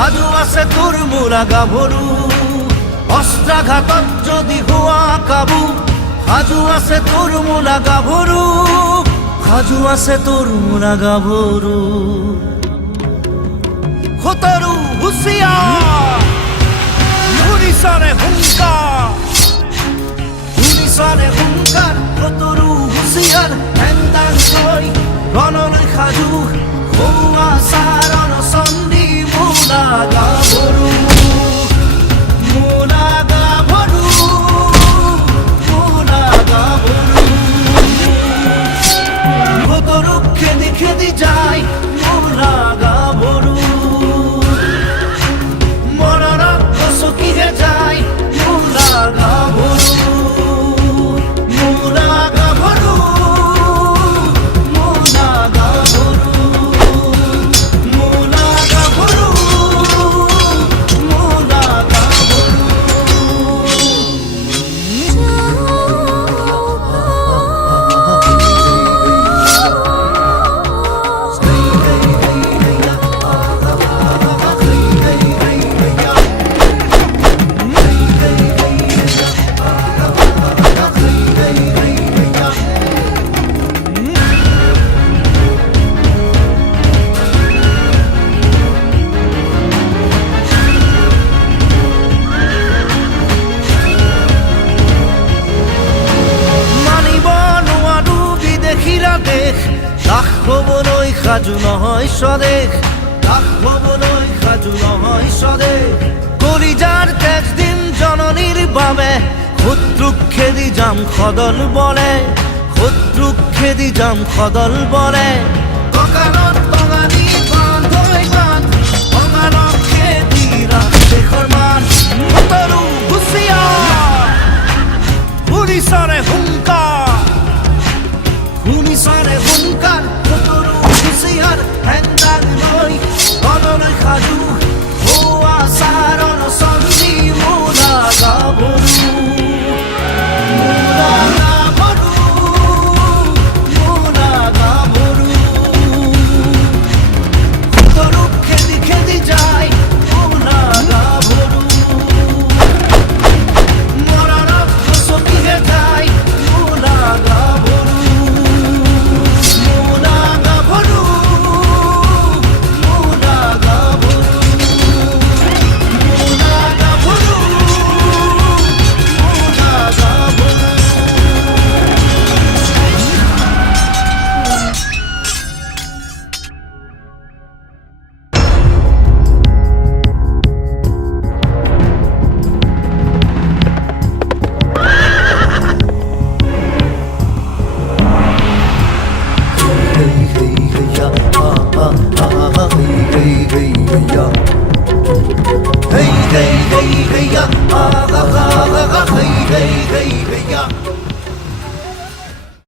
সাজু আছে তোর মোরা গাভৰু অস্ত্ৰাঘাতত যদি হোৱা কাবু সাজু আছে তোৰ মোৰা গাভৰু সাজু আছে তোৰ মোৰা গাভৰু খতৰু হুঁচিয়াৰ শুনিছানে হুংকাৰ শুনিছানে হুংকাৰ খতৰু হুঁচিয়াৰ হেন্দাং লৈ ৰণলৈ সাজু হোৱা চাৰণ চণ্ডী মোৰা গাভৰু খেদি যায় মোরা গাভৰু মৰণত গছকিহে যায় মোৰা গাভৰু মোৰা গাভৰু মোৰা গাভৰু মোৰা গাভৰু মোৰা গাভৰু লাখ হবলৈ সাজু নহয় স্বদেশ লাখ হবলৈ সাজু নহয় স্বদেশ কলিজাৰ তেজ দিম জননীৰ বাবে শত্ৰুক খেদি যাম সদল বলে শত্ৰুক খেদি যাম সদল বলে কঁকালত টঙালি বান্ধৈ বান্ধ অঙানক খেদি ৰাখ দেশৰ মান খতৰু হুঁচিয়াৰ শুনিছানে হুংকাৰ শুনিছানে হুংকাৰ খতৰু হুঁচিয়াৰ হেন্দাং লৈ ৰণলৈ সাজু হোৱা চাৰণ চণ্ডী মোৰা গাভৰু মোৰা গাভৰু মোৰা গাভৰু খতৰু খেদি খেদি যায় মোৰা গাভৰু মৰণত গছকিহে যায় মোৰা গাভৰু Hey, hey, hey, hey, ya, ah, ah, ah, ah, hey, hey, hey.